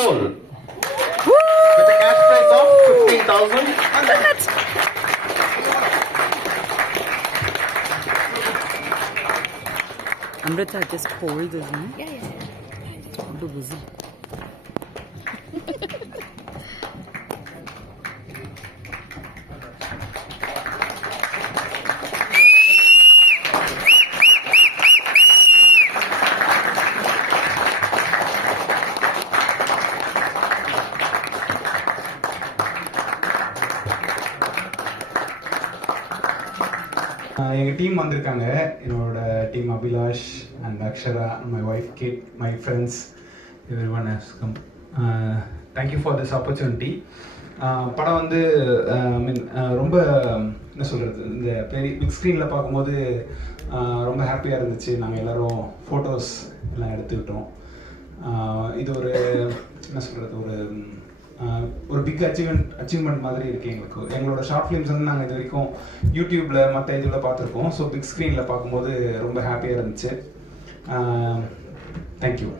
Soul with a cash prize of 15,000. Amrita, just hold this, no? Yeah. I'm too busy. எங்கள் team வந்திருக்காங்க. என்னோட team Abhilash and Akshara, my wife kid, my friends, every one has come. Thank you for this opportunity. படம் வந்து ரொம்ப என்ன சொல்கிறது, இந்த பெரிய பிக் ஸ்க்ரீனில் பார்க்கும்போது ரொம்ப ஹாப்பியாக இருந்துச்சு. நாங்கள் எல்லோரும் ஃபோட்டோஸ் எல்லாம் எடுத்துக்கிட்டோம். இது ஒரு என்ன சொல்கிறது, ஒரு பிக் அச்சீவ்மெண்ட் மாதிரி இருக்குது எங்களுக்கு. எங்களோட ஷார்ட் ஃபிலிம்ஸ் வந்து நாங்கள் இது வரைக்கும் யூடியூப்பில் மற்ற இதில் பார்த்துருக்கோம். ஸோ பிக் ஸ்க்ரீனில் பார்க்கும்போது ரொம்ப ஹாப்பியாக இருந்துச்சு. தேங்க்யூ.